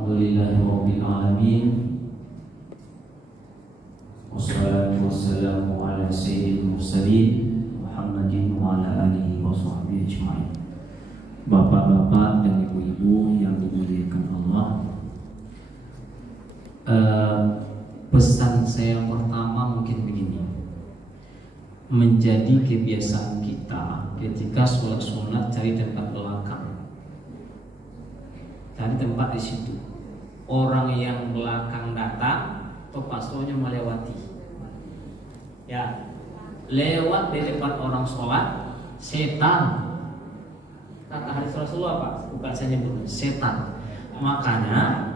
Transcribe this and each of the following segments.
Alhamdulillahirabbil alamin. Wassalatu wassalamu ala sayyidil mursalin Muhammadin wa ala alihi wa sahbihi ajma'in. Bapak-bapak dan ibu-ibu yang dimuliakan Allah, pesan saya yang pertama mungkin begini: menjadi kebiasaan kita ketika sholat sunat cari tempat belakang, cari tempat di situ. Orang yang belakang datang, pastonya melewati, ya, lewat di depan orang sholat, setan. Kata hadis Rasulullah, Pak, bukan saya nyebut, setan. Makanya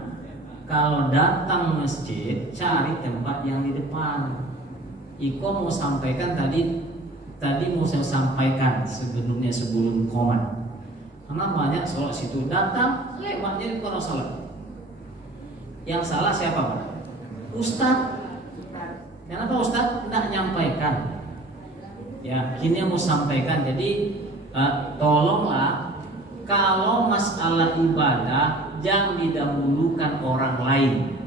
kalau datang masjid, cari tempat yang di depan. Iko mau sampaikan tadi mau saya sampaikan sebenarnya sebelum koman. Karena banyak sholat situ datang lewat jadi orang sholat. Yang salah siapa, Pak? Ustaz. Kenapa Ustaz tidak nyampaikan? Ya, ini yang mau sampaikan. Jadi tolonglah, kalau masalah ibadah jangan didahulukan orang lain.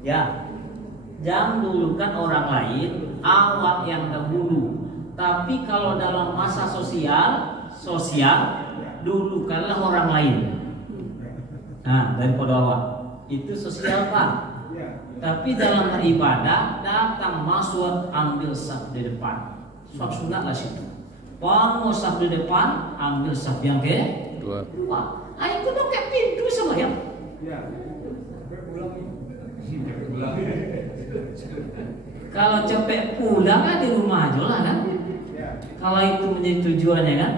Ya, jangan dahulukan orang lain, awak yang dahulu. Tapi kalau dalam masa sosial dahulukanlah orang lain. Nah, daripada awak itu sosial, Pak. Tapi dalam beribadah datang masuk ambil saf di depan. Saf sunat lah situ. Mau saf di depan, ambil saf yang kedua. Ayo kudu ke pintu sama ya. Kalau cepet pulang kan di rumah aja lah kan. Kalau itu menjadi tujuannya kan,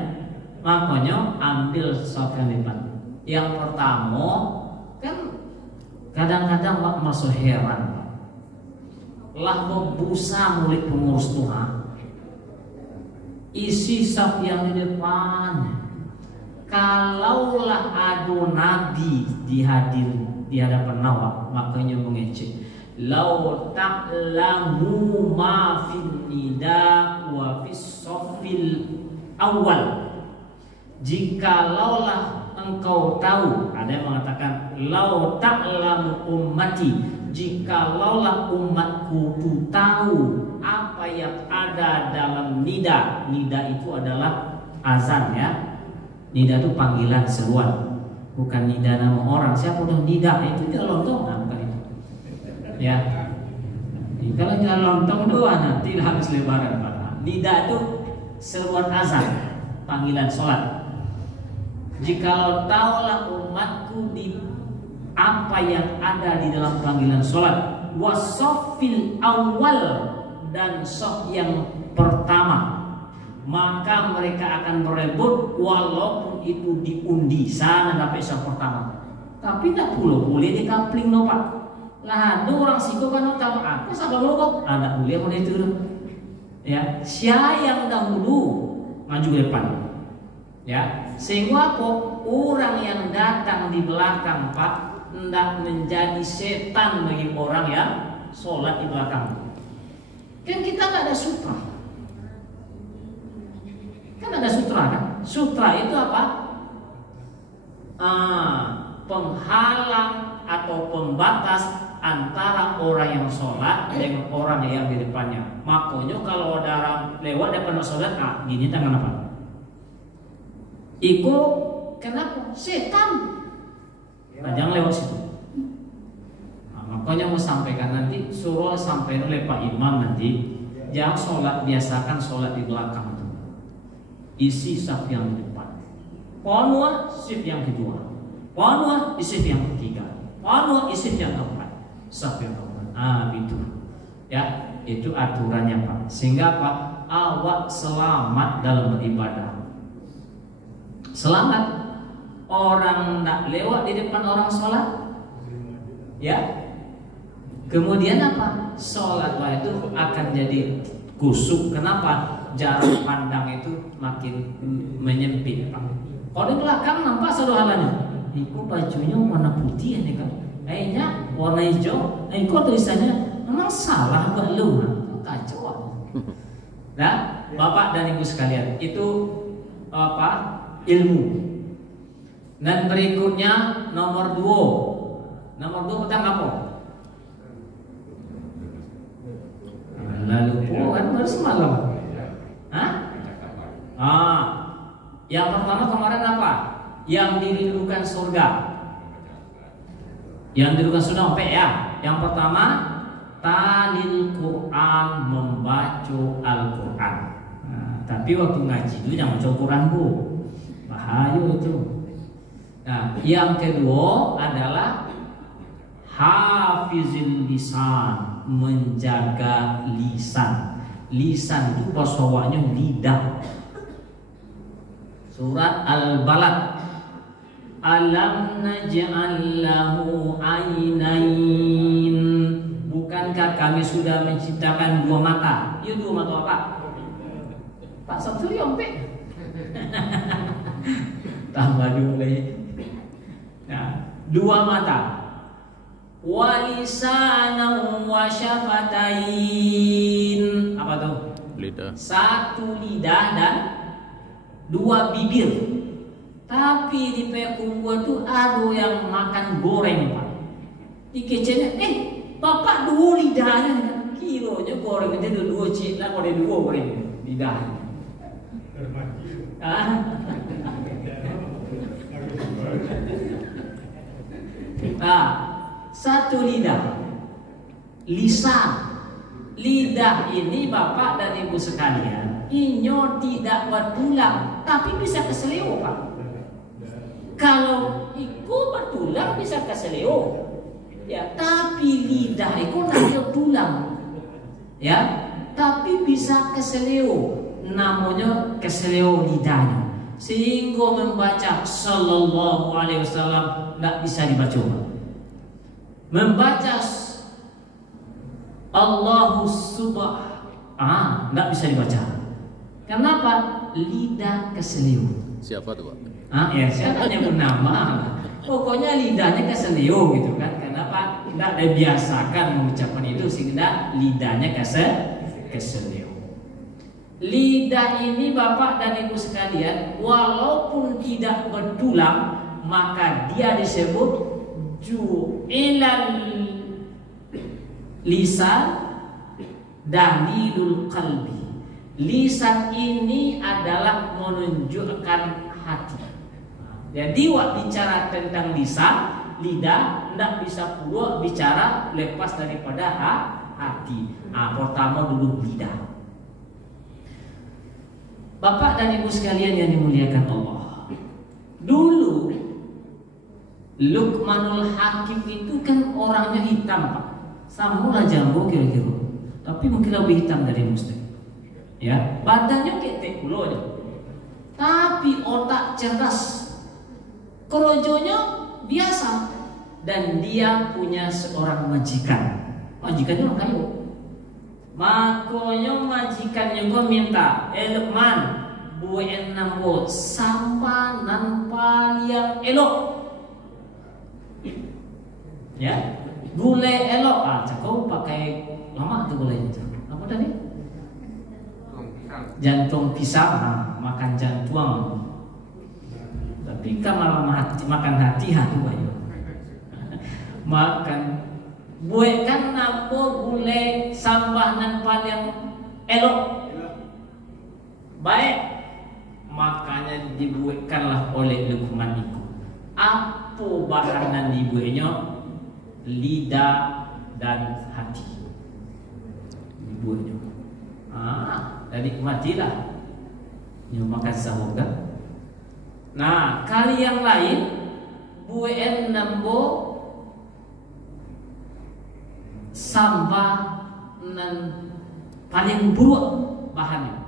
makanya ambil saf yang depan. Yang pertama kan kadang-kadang Pak masuk heran, Pak. Lah bebusa murid pengurus Tuhan isi saf yang di depan. Kalaulah ada nabi di hadapan awak, makanya mengecek lau ta'lamu ma fin nida wa fis safil awal. Jikalaulah engkau tahu, ada yang mengatakan lau ta'lamu ummati, jikalaulah umatku tahu apa yang ada dalam nida. Nida itu adalah azan ya. Nida itu panggilan, seruan, bukan nida nama orang. Siapa udah nida itu dia lontong, nah, bukan itu. Ya. Kalau jangan lontong doa nanti habis lebaran, Pak. Nida itu seruan azan, panggilan sholat. Jikalau taulah umatku di apa yang ada di dalam panggilan sholat, wasofil awal, dan sof yang pertama, maka mereka akan berebut walaupun itu diundi sana sampai sof pertama. Tapi tak boleh dikapling no, Pak. Lah ada orang siko kan tahu apa sabar kok ada boleh pada itu. Ya, siapa yang dahulu maju ke depan. Ya, sehingga apa? Orang yang datang di belakang, Pak, hendak menjadi setan bagi orang yang sholat di belakang. Kan kita nggak ada sutra. Kan ada sutra kan? Sutra itu apa? Penghalang atau pembatas antara orang yang sholat dengan orang yang di depannya. Makanya kalau ada orang lewat depan sholat, gini tangan apa? Iko kenapa? Setan. Nah, jangan lewat situ. Nah, makanya mau sampaikan nanti suruh sampai oleh Pak Imam nanti, jangan sholat, biasakan sholat di belakang itu. Isi saf yang di depan. Ponua sif yang kedua. Ponua isi yang ketiga. Ponua isi yang keempat. Saf yang keempat. Gitu. Ya, itu aturannya, Pak. Sehingga Pak, awak selamat dalam beribadah. Selamat. Orang tak lewat di depan orang sholat, ya. Kemudian apa? Sholat itu akan jadi kusuk. Kenapa? Jarak pandang itu makin menyempit, Pak. Kalau di belakang nampak sederhananya. Itu bajunya warna putih ini kan? Kayaknya warna hijau. Itu tulisannya memang salah gak lu? Kacau. Nah, Bapak dan Ibu sekalian, itu apa? Ilmu. Dan berikutnya nomor 2. Nomor 2 petang apa? Lalu kan baru semalam. Hah? Yang pertama kemarin apa? Yang dirindukan surga. Yang dirindukan surga sampai ya. Yang pertama talil Quran, membaca Al-Quran. Tapi waktu ngaji itu jangan baca Quran bu, bahaya itu. Nah, yang kedua adalah hafizil lisan, menjaga lisan. Lisan itu bahasa Jawanya lidah. Surat Al-Balad, alam naj'al lahu ainain, bukankah kami sudah menciptakan 2 mata? Ya 2 mata apa? Pak Sabtu yompe. Tambah 2 lagi. Nah, 2 mata. Wa lisanan wa syafatain. Apa tuh? Lidah. 1 lidah dan 2 bibir. Tapi di Payakumbuh tuh ada yang makan goreng Pak. Dikecenya, Bapak 2 lidahnya. Kilonya goreng aja 2 cik lah, goreng 2 goreng lidah. Satu lidah, lisan. Lidah ini Bapak dan Ibu sekalian, inyo tidak bertulang, tapi bisa keseleo Pak. Kalau iku bertulang bisa keseleo, ya. Tapi lidah iku nak tulang, ya. Tapi bisa keseleo, namanya keseleo lidahnya. Sehingga membaca Sallallahu Alaihi Wasallam tidak bisa dibaca. Membaca Allahu Subhanahu tidak bisa dibaca. Kenapa? Lidah keselio. Siapa tuh Pak? Ya saya nyebut nama. Pokoknya lidahnya keselio gitu kan. Kenapa? Tidak dibiasakan mengucapkan itu sehingga lidahnya keselio. Lidah ini Bapak dan Ibu sekalian, walaupun tidak bertulang, maka dia disebut ju'ilal lisan dalilul qalbi. Lisan ini adalah menunjukkan hati. Jadi waktu bicara tentang lisan, lidah tidak bisa pula bicara lepas daripada hati. Pertama dulu lidah. Bapak dan Ibu sekalian yang dimuliakan Allah, dulu Luqmanul Hakim itu kan orangnya hitam Pak, samulah jambu kira-kira, tapi mungkin lebih hitam dari Muslim. Ya, badannya ketek pulonya, tapi otak cerdas, kerojonya biasa, dan dia punya seorang majikan. Majikannya orang kayu. Makanya majikannya gua minta, Luqman, buat nambo sampah nan paling elok. Ya, gulai elok. Cakau pakai lama tuh gulai itu. Apa tadi? Jantung pisang. Makan jantung. Tapi kalau makan hati bayu. Makan buatkan nampo gulai sambah nan paling elok. Baik, makanya dibuatkanlah oleh Luqman itu. Apa bahan yang dibuatnya? Lidah dan hati. Dibuatnya. Jadi matilah. Yang makan sahur kan? Nah, kali yang lain buat nampo sambah nan paling buruk bahannya.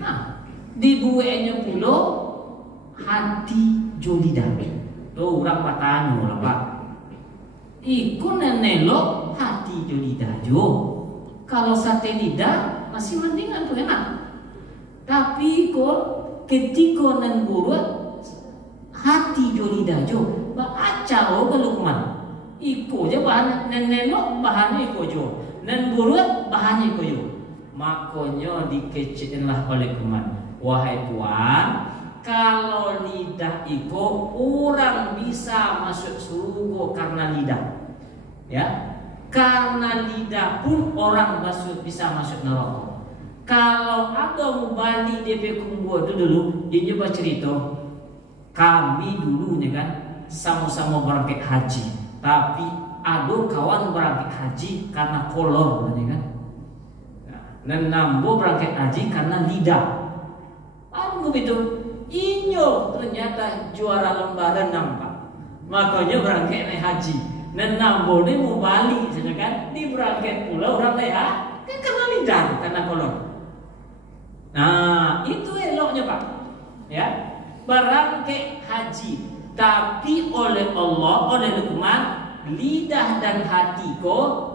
Nah, dibuatnya pula hati jolidah. Tuh orang patahnya lah Pak. Iku nenelok hati jolidah jo. Kalau sate lidah masih mendingan tuh enak. Tapi kok ketika nan buruk hati jolidah jo, baca ke Luqman. Iko je bahan nenok bahannya iko jo, nan buruk bahannya iko jo. Makanya dikecillah oleh Luqman. Wahai Tuhan, kalau lidah itu orang bisa masuk surga karena lidah. Ya. Karena lidah pun orang bisa masuk neraka. Kalau ada mubali DP Kumbu itu dulu, dia coba cerita, kami dulunya kan sama-sama berangkat haji, tapi ada kawan berangkat haji karena kolor, kan? Dan nambo berangkat haji karena lidah. Apa begitu? Inyo ternyata juara lembaran nampak, makanya berangkat naik haji. Dan nambo ini mau balik, kan? Di berangkat pula orang lain, kan karena lidah, karena kolor. Nah, itu eloknya Pak. Ya, berangkat haji, tapi oleh Allah, oleh Luqman, lidah dan hatiku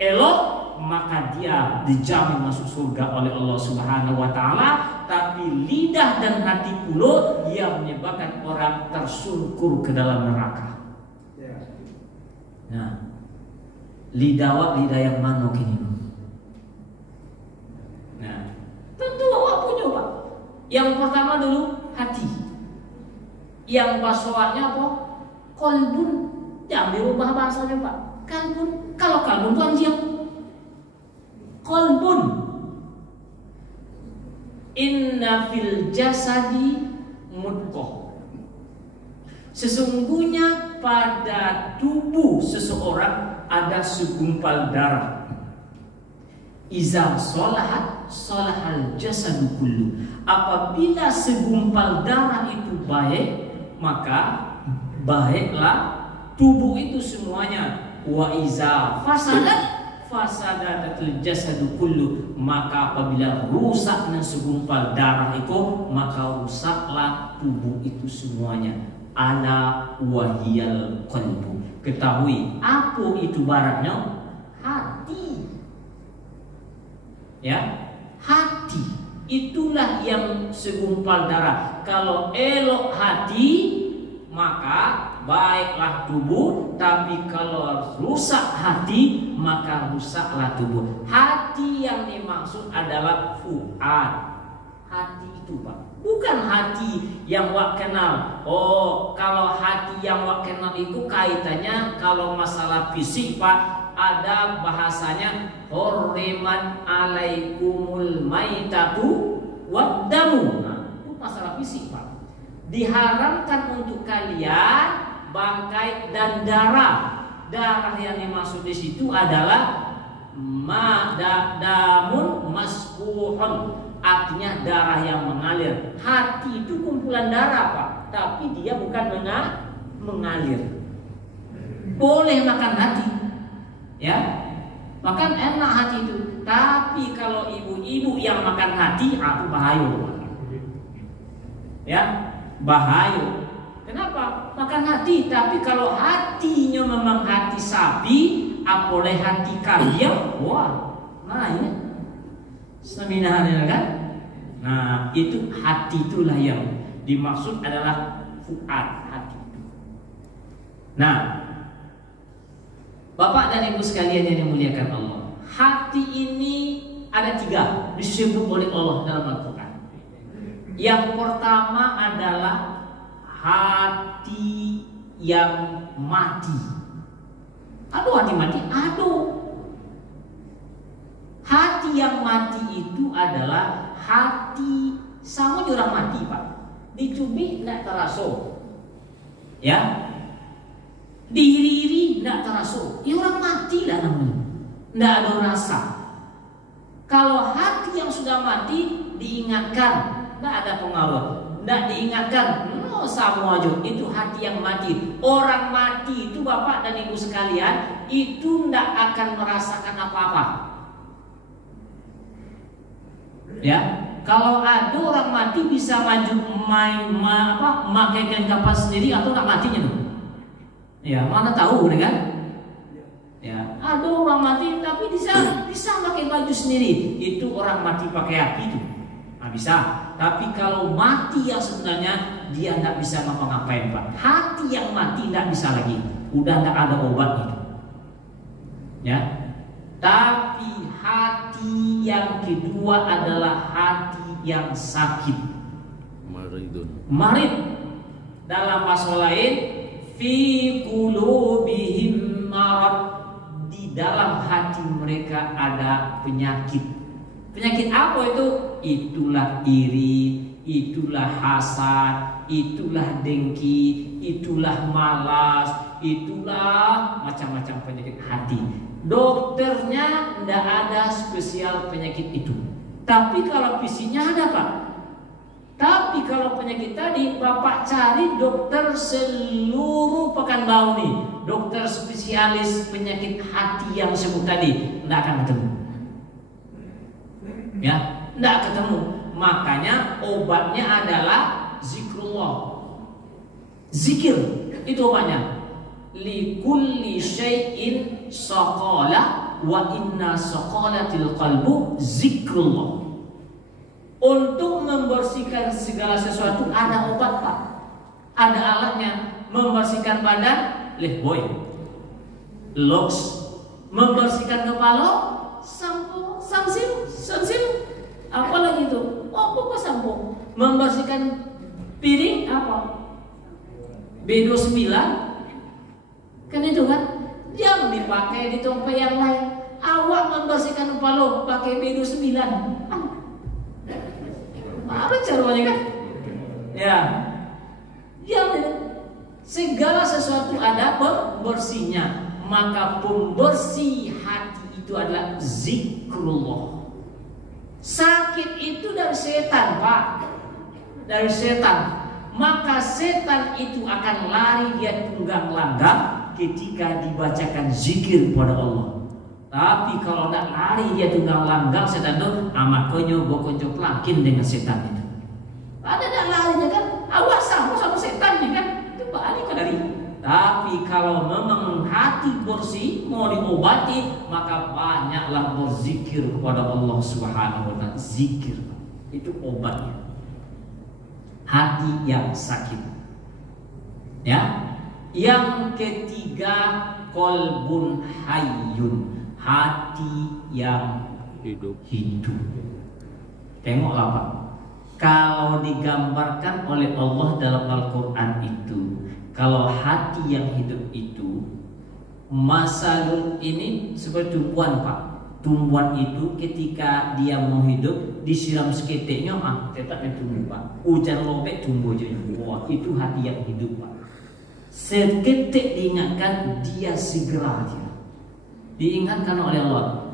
elok, maka dia dijamin masuk surga oleh Allah Subhanahu wa taala. Tapi lidah dan hati pula yang menyebabkan orang tersungkur ke dalam neraka. Nah, lidah yang mana kini? Nah, tentu awak punya Pak. Yang pertama dulu hati. Yang bahasanya apa? Kolbun. Jangan dirubah bahasanya Pak. Kalbun. Kalau kalbun itu anjing. Kolbun. Inna fil jasadi mudghah. Sesungguhnya pada tubuh seseorang ada segumpal darah. Iza sholahat sholahal jasadu kullu. Apabila segumpal darah itu baik, maka baiklah tubuh itu semuanya. Wa iza fasadat fasadatul jasadu kullu. Maka apabila rusaknya segumpal darah itu, maka rusaklah tubuh itu semuanya. Ala wahiyal qalbu. Ketahui apa itu baratnya? Hati. Ya, hati itulah yang segumpal darah. Kalau elok hati, maka baiklah tubuh. Tapi kalau rusak hati, maka rusaklah tubuh. Hati yang dimaksud adalah fuad. Hati itu Pak, bukan hati yang wak kenal. Oh, kalau hati yang wak kenal itu kaitannya kalau masalah fisik Pak, ada bahasanya hurrimat alaikumul maitatu waddamu. Nah, itu masalah fisik Pak. Diharamkan untuk kalian bangkai dan darah. Darah yang dimaksud di situ adalah damun masfuhun. Artinya darah yang mengalir. Hati itu kumpulan darah Pak, tapi dia bukan mengalir. Boleh makan hati, ya, makan enak hati itu. Tapi kalau ibu-ibu yang makan hati, itu bahaya, ya, bahaya. Kenapa? Makan hati, tapi kalau hatinya memang hati sapi, apalagi hati kambing, wah, nah ini seminarnya kan. Nah, itu hati itulah yang dimaksud adalah fuad, hati. Nah, Bapak dan Ibu sekalian yang dimuliakan Allah, hati ini ada 3 disebut oleh Allah dalam Al-Quran. Yang pertama adalah hati yang mati. Aduh, hati mati, aduh. Hati yang mati itu adalah hati sama orang mati Pak. Dicubit tidak terasa, ya. Diriri tidak terasa, ya orang mati lah namanya. Tidak ada rasa. Kalau hati yang sudah mati diingatkan, tidak ada pengaruh. Tidak diingatkan, sama aja. Itu hati yang mati. Orang mati itu Bapak dan Ibu sekalian, itu tidak akan merasakan apa-apa. Ya, kalau ada orang mati bisa maju makaikan kapas sendiri atau tak matinya tuh. Ya, mana tahu kan? Ya, ada orang mati tapi bisa pakai baju sendiri. Itu orang mati pakai api itu. Nah, bisa. Tapi kalau mati yang sebenarnya dia tidak bisa ngapa-ngapain Pak. Hati yang mati tidak bisa lagi. Udah tidak ada obat itu. Ya. Tapi hati yang kedua adalah hati yang sakit, Marid. Dalam pasal lain, fi qulubihim marad. Di dalam hati mereka ada penyakit. Penyakit apa itu? Itulah iri, itulah hasad, itulah dengki, itulah malas, itulah macam-macam penyakit hati. Dokternya tidak ada spesial penyakit itu. Tapi kalau fisiknya ada, Pak. Tapi kalau penyakit tadi, Bapak cari dokter seluruh Pekanbaru nih, dokter spesialis penyakit hati yang sebut tadi, tidak akan ketemu. Ya, tidak ketemu. Makanya obatnya adalah zikrullah. Zikir itu obatnya. Likulli syai'in saqala wa inna saqalatil qalbu zikrullah. Untuk membersihkan segala sesuatu ada obat, Pak. Ada alatnya. Membersihkan badan, Lifebuoy, Lux. Membersihkan kepala, sampo, Sunsilk. Apa lagi itu? Oh, apa sampo? Membersihkan piring apa? B29. Kan itu kan? Jangan dipakai di tempat yang lain. Awak membersihkan kepala pakai B29. Apa caranya kan? Ya, segala sesuatu ada pembersihnya. Maka pembersih hati itu adalah zikrullah. Sakit itu dari setan, Pak. Dari setan. Maka setan itu akan lari, dia tunggang langgang ketika dibacakan zikir kepada Allah. Tapi kalau tidak lari dia tunggang langgang, setan itu amat konyo bokonco pelakin dengan setan itu. Ada tidak larinya kan? Awas sama setan ini kan? Itu balik dari. Tapi kalau memang hati bersih mau diobati, maka banyaklah berzikir kepada Allah Subhanahu wa taala. Zikir itu obatnya. Hati yang sakit. Ya. Yang ketiga, qalbun hayyun. Hati yang hidup. Tengoklah, Pak. Kalau digambarkan oleh Allah dalam Al-Quran itu, kalau hati yang hidup itu, masalul ini seperti tumbuhan, Pak. Tumbuhan itu ketika dia mau hidup, disiram seketiknya, tetapnya tumbuh, Pak. Hujan lobek tumbuh aja. Wah, itu hati yang hidup, Pak. Seketik diingatkan, dia segera dia. Diingatkan oleh Allah.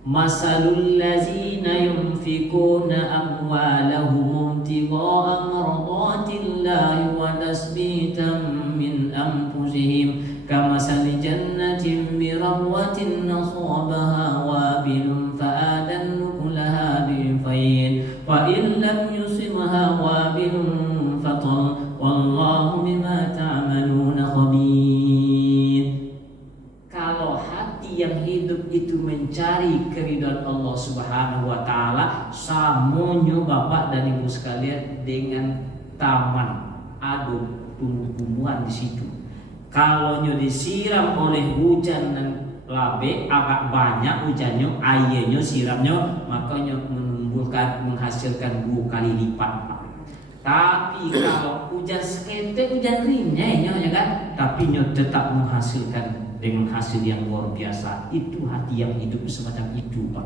Masalul lazina yunfikuna amwalahum ibtigha'a mardatillahi wa tasbitan min anfusihim kamasali jannatin birabwatin asabaha wabilun fa'adan nukulaha bifayin wa in lam yusibha wabilun fatal wallahu bima ta'maluna khabir. Kalau hati yang hidup itu mencari keridhaan Allah Subhanahu wa taala, samonyo Bapak dan Ibu sekalian dengan taman ada tumbuh-tumbuhan di situ. Kalau nyo disiram oleh hujan dan labe agak banyak hujannya, airnya siramnya, maka nyo menghasilkan 2 kali lipat. Tapi kalau hujan seketik, hujan ringan ya kan, tapi nyo tetap menghasilkan dengan hasil yang luar biasa. Itu hati yang hidup semacam itu, Pak.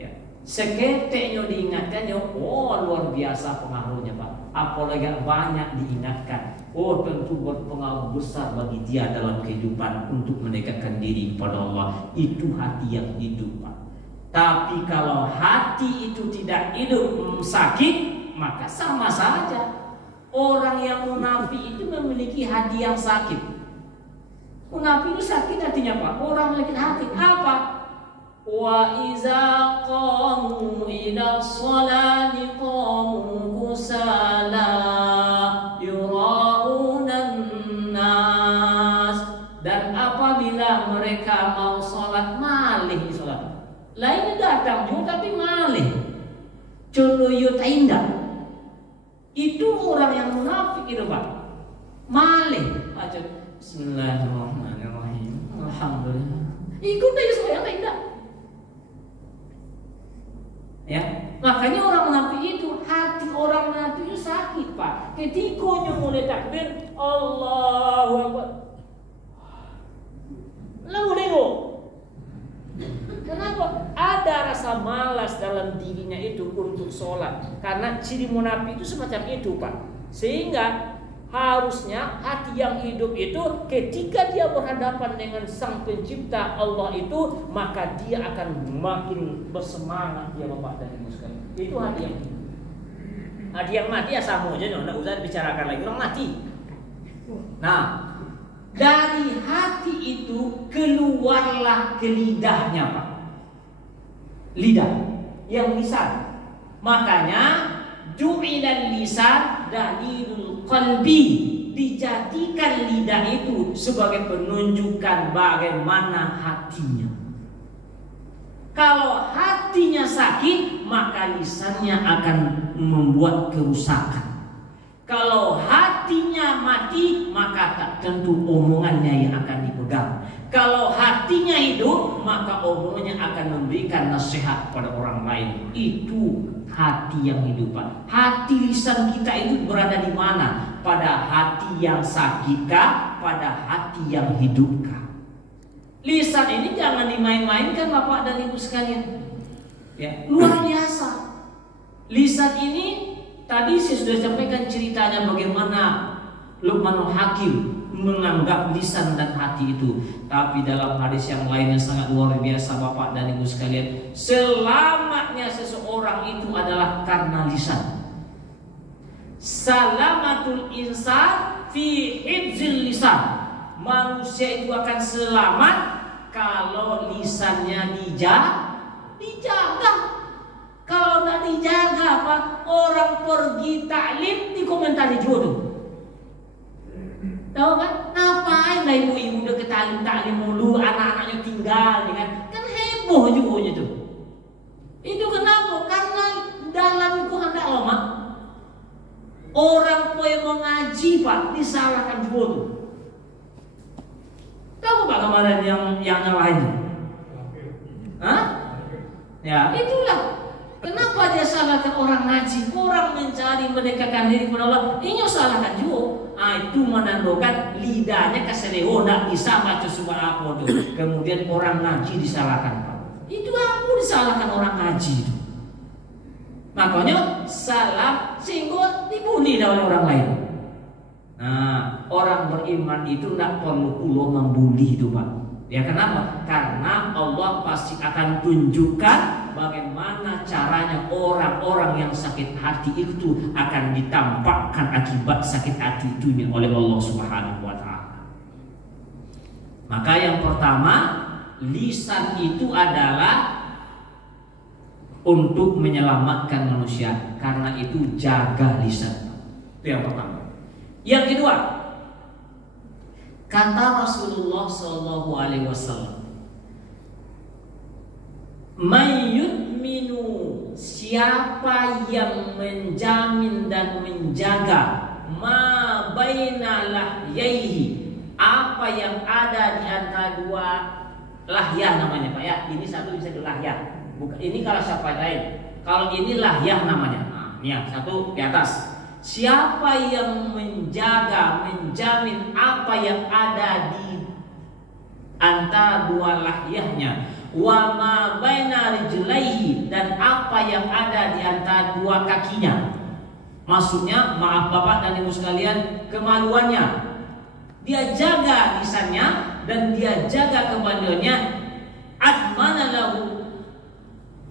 Ya. Seketiknya diingatkannya, oh luar biasa pengaruhnya, Pak. Apalagi banyak diingatkan, oh tentu berpengaruh besar bagi dia dalam kehidupan untuk mendekatkan diri kepada Allah. Itu hati yang hidup, Pak. Tapi kalau hati itu tidak hidup, sakit, maka sama saja. Orang yang munafik itu memiliki hati yang sakit. Munafik itu sakit hatinya, Pak. Orang memiliki hati apa? Wa iza qamu ila sholati qamu kusala yuraunan nas. Dan apabila mereka mau sholat, malih sholat. Lainnya datang juga tapi malih. Coloyo indah. Itu orang yang munafik itu, Pak. Malih. Bismillahirrahmanirrahim. Alhamdulillah. Ikut aja semua yang tidak. Ya, makanya orang munafik itu hati orang munafik itu sakit, Pak. Ketika mulai takbir Allahu Akbar, lalu nengok. Kenapa? Ada rasa malas dalam dirinya itu untuk sholat. Karena ciri munafik itu semacam itu, Pak. Sehingga harusnya hati yang hidup itu ketika dia berhadapan dengan Sang Pencipta Allah itu, maka dia akan makin bersemangat, ya Bapak dan Ibu sekalian. Itu hati yang hidup. Hati yang mati ya sama aja, tidak usah dibicarakan lagi, orang mati. Nah, dari hati itu keluarlah ke lidahnya, Pak. Lidah, yang lisan. Makanya ju'ilal lisan dalilul qalbi, dijadikan lidah itu sebagai penunjukan bagaimana hatinya. Kalau hatinya sakit, maka lisannya akan membuat kerusakan. Kalau hatinya mati, maka tak tentu omongannya yang akan dipegang. Kalau hatinya hidup, maka omongannya akan memberikan nasihat pada orang lain. Itu hati yang hidup, Pak. Hati lisan kita itu berada di mana? Pada hati yang sakitkah? Pada hati yang hidupkah? Lisan ini jangan dimain-mainkan, Bapak dan Ibu sekalian. Ya, luar biasa. Lisan ini tadi saya sudah sampaikan ceritanya bagaimana Luqmanul Hakim menganggap lisan dan hati itu. Tapi dalam hadis yang lain yang sangat luar biasa, Bapak dan Ibu sekalian, selamatnya seseorang itu adalah karena lisan. Salamatul insan fi hifzil lisan. Manusia itu akan selamat kalau lisannya dijaga. Kalau tidak dijaga, Pak, orang pergi taklim dikomentari juga tuh. Tahu kan? Ngapain lah ibu-ibu udah ke taklim mulu, anak-anaknya tinggal, kan? Kan heboh juga itu. Itu kenapa? Karena dalam itu hendak lama. Orang yang mau ngaji, Pak, disalahkan juga tuh. Tahu Pak kemarin yang nyalahin? Hah? Ya, itulah. Kenapa dia salahkan orang ngaji? Orang mencari mendekatkan diri kepada Allah, ini salahkan juga. Itu menandakan lidahnya keseneho, tidak bisa baca subah apa itu. Kemudian orang ngaji disalahkan, Pak. Itu aku disalahkan orang ngaji itu. Makanya salah sehingga dibully oleh orang lain. Nah, orang beriman itu tidak perlu membuli itu, Pak. Ya kenapa? Karena Allah pasti akan tunjukkan bagaimana caranya orang-orang yang sakit hati itu akan ditampakkan akibat sakit hati itu oleh Allah Subhanahu wa taala. Maka yang pertama, lisan itu adalah untuk menyelamatkan manusia. Karena itu jaga lisan. Itu yang pertama. Yang kedua, kata Rasulullah SAW, Mayyudminu, siapa yang menjamin dan menjaga ma baina lahyaihi, apa yang ada di antara dua lahyah namanya, Pak ya. Ini satu bisa lahyah. Bukan ini kalau siapa lain. Kalau ini lahyah namanya. Nah, ini yang satu di atas. Siapa yang menjaga, menjamin apa yang ada di antara dua lahyahnya, wa ma baina rijlaihi, dan apa yang ada di antara dua kakinya. Maksudnya, maaf Bapak dan Ibu sekalian, kemaluannya. Dia jaga lisannya dan dia jaga kemaluannya. Admana lahu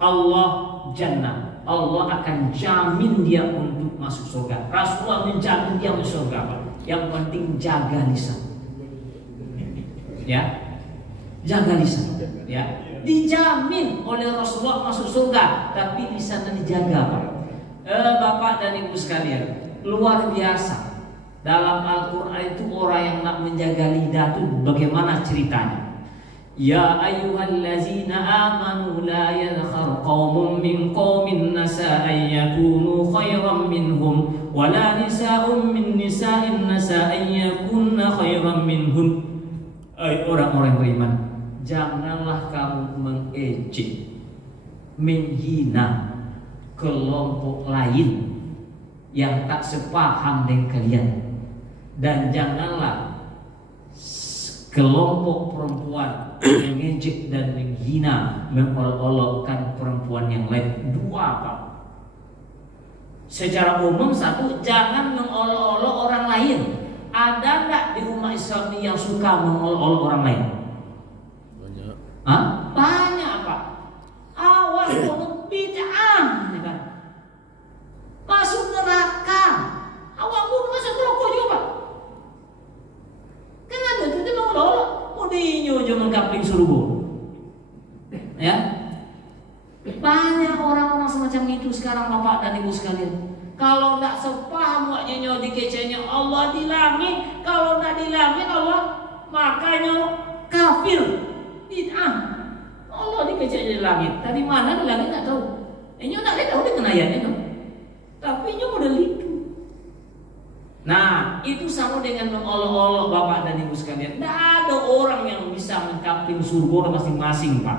Allah jannah. Allah akan jamin dia untuk masuk surga. Rasulullah menjamin dia masuk surga, Pak. Yang penting jaga lisan. Ya. Jaga lisan, ya. Dijamin oleh Rasulullah masuk surga, tapi lisannya dijaga, Pak. Bapak dan Ibu sekalian, luar biasa. Dalam Al-Qur'an itu orang yang nak menjaga lidah itu bagaimana ceritanya? Ya ayyuhallazina amanu la yadkhar qaumun min qaumin nasa'an yakunu khairan minhum wala nisa'un min nisa'in nasa'an yakunna khairan minhum. Orang-orang beriman, janganlah kamu mengejek, menghina kelompok lain yang tak sepaham dengan kalian, dan janganlah kelompok perempuan mengejek dan menghina, mengolok-olokkan perempuan yang lain. Dua apa? Secara umum, satu, jangan mengolok-olok orang lain. Ada nggak di umat Islam ini yang suka mengolok-olok orang lain? Banyak. Hah? Banyak Pak. Awal pun bid'ah, ya kan? Masuk neraka. Awal pun masuk neraka juga Pak. Kan ada itu mengolok-olok. Mudinyo aja mengkapling surga. Ya. Banyak orang-orang semacam itu sekarang Bapak dan Ibu sekalian. Kalau tidak sepaham waknya dikecenya Allah di langit, kalau tidak di langit Allah makanya kafir, bid'ah. Allah dikecenya di langit, dari mana di langit tidak tahu. Ini tidak tahu dia kenayannya tuh. Tapi ini model itu. Nah, itu sama dengan mengolok-olok Bapak dan Ibu sekalian. Tidak ada orang yang bisa mengkapling surga masing-masing Pak.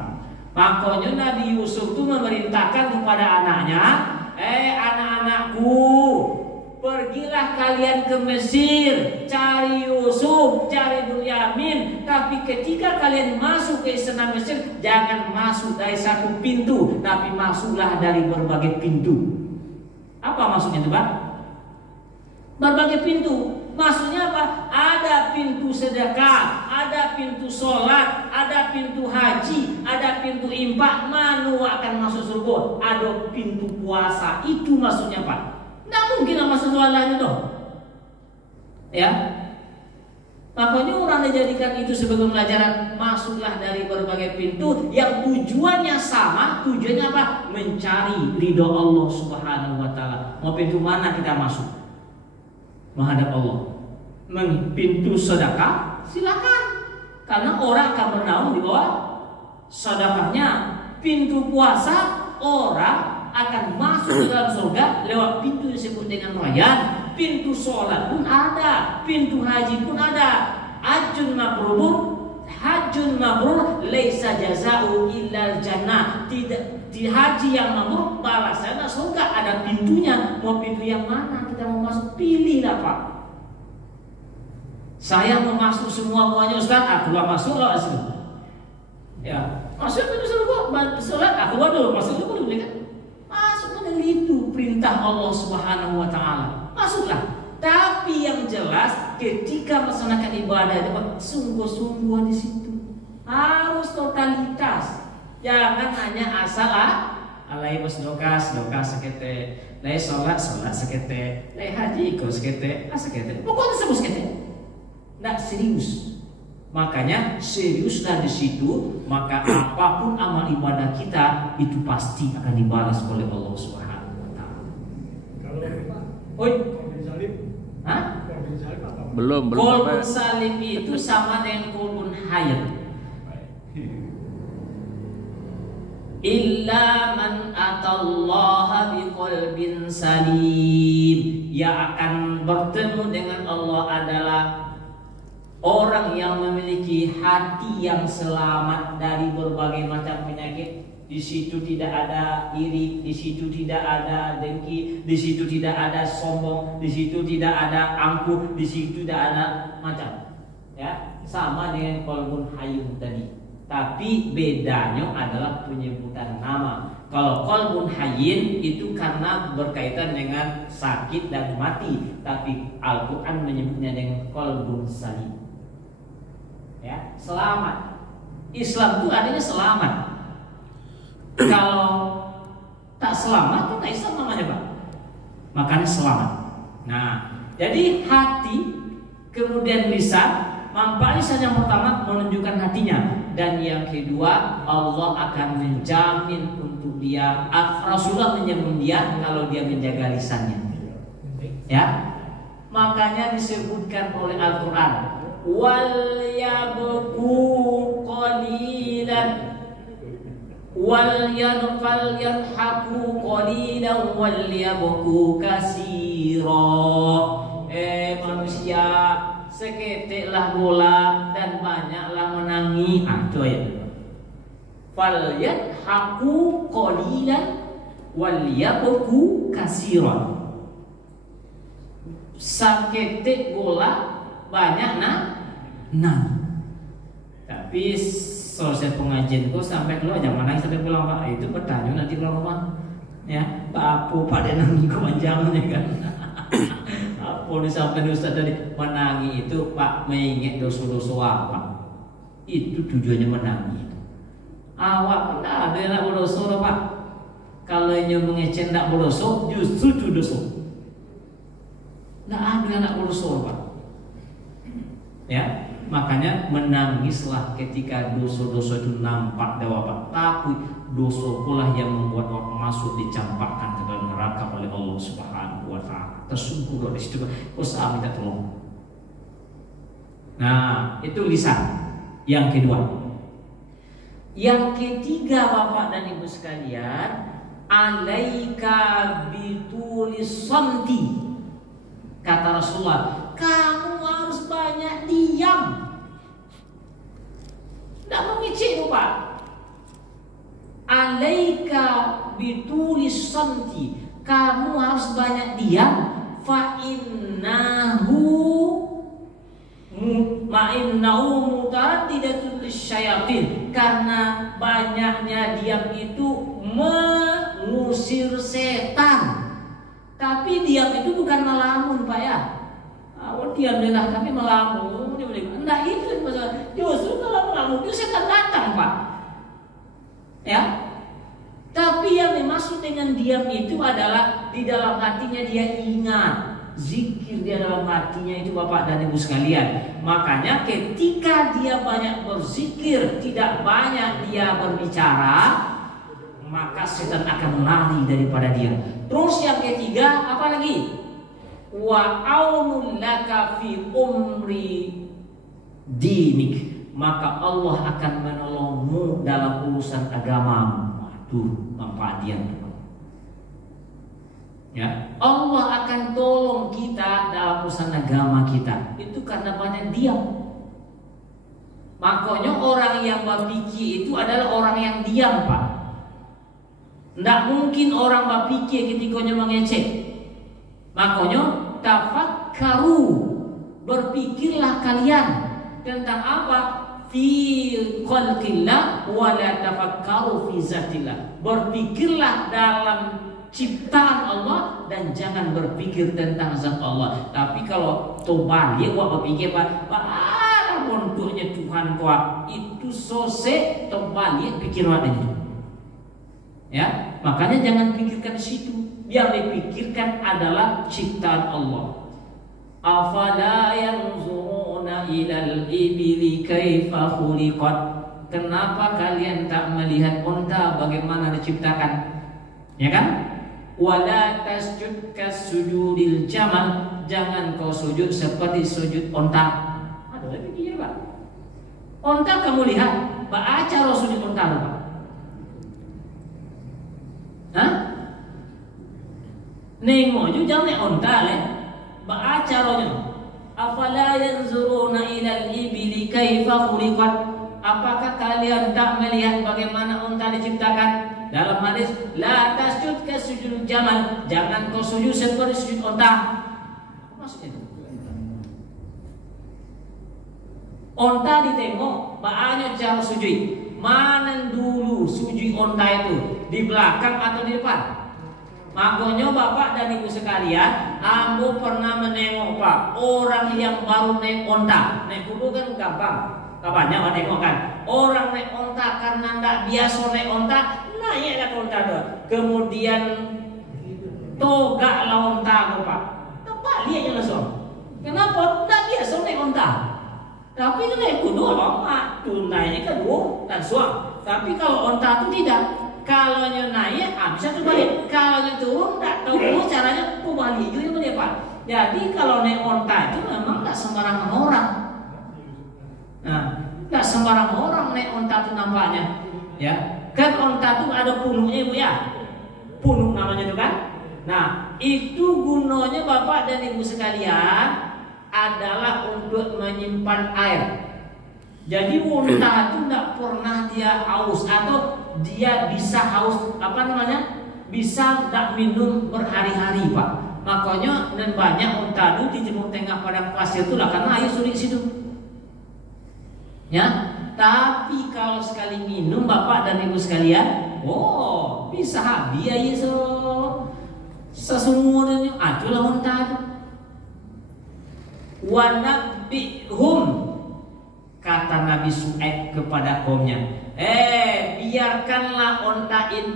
Makanya Nabi Yusuf itu memerintahkan kepada anaknya, anak-anakku, pergilah kalian ke Mesir, cari Yusuf, cari Bunyamin. Tapi ketika kalian masuk ke istana Mesir, jangan masuk dari satu pintu, tapi masuklah dari berbagai pintu. Apa maksudnya itu Pak? Berbagai pintu. Maksudnya apa? Ada pintu sedekah, ada pintu sholat, ada pintu haji, ada pintu infak. Manu akan masuk surga. Ada pintu puasa. Itu maksudnya Pak. Tidak mungkin masuk soalan itu. Ya. Makanya orang dijadikan itu sebagai pelajaran. Masuklah dari berbagai pintu yang tujuannya sama. Tujuannya apa? Mencari ridho Allah Subhanahu wa Ta'ala. Mau pintu mana kita masuk? Menghadap Allah. Pintu sedekah silakan, karena orang akan bernaung di bawah sedekahnya. Pintu puasa, orang akan masuk ke dalam surga lewat pintu yang disebut dengan rayyan. Pintu sholat pun ada, pintu haji pun ada. Hajjun mabrur laisa jaza'u illal jannah. Tidak, di haji yang mabrur balasannya surga. Ada pintunya. Mau pintu yang mana kita mau masuk, pilihlah Pak. Saya mau masuk semuanya Ustaz, aku masuk loh asli. Ya, masuk pintu surga, sholat aku dulu masuk dulu kan. Masuk dengan itu perintah Allah Subhanahu wa Ta'ala. Masuklah. Tapi yang jelas ketika melaksanakan ibadah itu sungguh-sungguh di situ. Harus totalitas. Jangan hanya asal alai bos doka sekete, lai sholat sekete, lai haji ikut sekete, sekete. Pokoknya sebut sekete. Tidak serius. Makanya seriuslah di situ, maka apapun amal ibadah kita itu pasti akan dibalas oleh Allah Subhanahu wa Ta'ala. Kalau Hah? Belum Kolbun salim itu sama dengan kolbun hayat. Illa man atallaha biqalbin salim. Yang akan bertemu dengan Allah adalah orang yang memiliki hati yang selamat dari berbagai macam penyakit. Di situ tidak ada iri, di situ tidak ada dengki, di situ tidak ada sombong, di situ tidak ada angkuh, di situ tidak ada macam. Ya, sama dengan qalbun hayyun tadi. Tapi bedanya adalah penyebutan nama. Kalau qalbun hayyin itu karena berkaitan dengan sakit dan mati, tapi Al-Qur'an menyebutnya dengan qalbun salim. Ya, selamat. Islam itu adanya selamat. Kalau tak selamat, tak Islam namanya Pak. Makanya selamat. Nah, jadi hati, kemudian lisan. Manfaat lisan yang pertama menunjukkan hatinya, dan yang kedua Allah akan menjamin untuk dia. Rasulullah menjamin dia kalau dia menjaga lisannya. Ya, makanya disebutkan oleh Al-Quran, wal yabku qalilan wal yadhaku qalilan wal yabku kasira. Manusia, seketiklah bola dan banyaklah menangis. Itu ya. Fal yadhaku qalilan wal yabku kasiron. Sakete gola banyak nah. Tapi selesai pengajian kok sampai keluar jangan nangis sampai pulang Pak. Itu bertanya nanti keluar rumah. Ya, Pak Apo pada nangis kemanjangan ya kan. Apo disampaikan Ustaz tadi menangi itu Pak mengingat dosa-dosa apa? Itu tujuannya menangi. Awak pernah ada yang nak berdosa Pak. Kalau yang mengecen nak berdosa justru itu dosa. Nggak ada yang nak berdosa Pak. Ya, makanya menangislah ketika dosa-dosa itu nampak dewa Pak. Tapi dosa pula yang membuat orang masuk dicampakkan ke dalam neraka oleh Allah Subhanahu wa taala. Tersungkur di situ usaha minta tolong. Nah, itu lisan. Yang kedua. Yang ketiga Bapak dan Ibu sekalian, alaika bitulis samti. Kata Rasulullah, kamu harus banyak diam. Tidak mengecek Pak. Alaika bitulis samti. Kamu harus banyak diam. Fa innahu mutaraddidatun lisyayatin. Karena banyaknya diam itu mengusir setan. Tapi diam itu bukan melamun Pak ya. Diam lah tapi melamun. Enggak itu masalah. Justru kalau melamun itu setan datang Pak. Ya. Tapi yang dimaksud dengan diam itu adalah di dalam hatinya dia ingat. Zikir dia dalam hatinya itu Bapak dan Ibu sekalian. Makanya ketika dia banyak berzikir, tidak banyak dia berbicara, maka setan akan lari daripada dia. Terus yang ketiga apa lagi? Wa aunun laka fi umri dinik. Maka Allah akan menolongmu dalam urusan agamamu. Waduh, manfaat dia. Ya, Allah akan tolong kita dalam urusan agama kita. Itu karena banyak diam. Makanya orang yang berpikir itu adalah orang yang diam Pak. Tidak mungkin orang berpikir ketika mengecek. Makanya tafakkaru, berpikirlah kalian tentang apa? Fi khalqillah wa la tafakkaru fi zatillah. Berpikirlah dalam ciptaan Allah dan jangan berpikir tentang zat Allah. Tapi kalau balik gua berpikir Pak, bentuknya Tuhan gua itu sose balik pikir itu. Ya, makanya jangan pikirkan situ. Yang dipikirkan adalah ciptaan Allah. Afala yanzuruna ilal ibili kaifa khuliqat. Kenapa kalian tak melihat unta bagaimana diciptakan? Ya kan? Wala tasjud kasujudil jamal. Jangan kau sujud seperti sujud unta. Ada lagi pikir Pak. Unta kamu lihat, baca sujud unta Pak. Hah? Nengok juga jangan naik unta le. Baca rohnya. Afala yanzuruna ilal ibili kaifa khuliqat. Apakah kalian tak melihat bagaimana unta diciptakan? Dalam hadis, la tasjud kasujudil jamal. Jangan kau sujud seperti sujud unta. Apa maksudnya? Unta ditengok, banyak cara sujud. Mana dulu sujud unta itu? Di belakang atau di depan? Makanya Bapak dan Ibu sekalian, ambo pernah menengok Pak orang yang baru naik unta. Naik kudu kan gampang. Kapannya mau tengok kan? Orang naik unta karena tidak biasa naik unta, naiklah ke unta doang. Kemudian togaklah unta Pak. Tepat lihatnya langsung. Kenapa? Tidak biasa naik unta. Tapi itu naik kudu lama, tuh naiknya kedua dan suang. Tapi kalau unta itu tidak. Kalau naik, bisa terbalik. Kalau turun, tidak tahu caranya terbalik juga dia Pak. Jadi kalau naik unta itu memang tidak sembarangan orang. Nah, tidak sembarangan orang naik unta itu nampaknya. Ya, kan unta itu ada punuknya Ibu ya. Punuk namanya itu kan. Nah, itu gunanya Bapak dan Ibu sekalian adalah untuk menyimpan air. Jadi unta itu tidak pernah dia haus atau dia bisa haus bisa tak minum berhari-hari Pak. Makanya dan banyak unta itu di Timur Tengah padang pasir itu lah karena air sulit situ. Ya, tapi kalau sekali minum Bapak dan Ibu sekalian, oh bisa habis air sesungguhnya itulah unta itu. Wanabihum, kata Nabi Su'aib kepada kaumnya, biarkanlah unta ini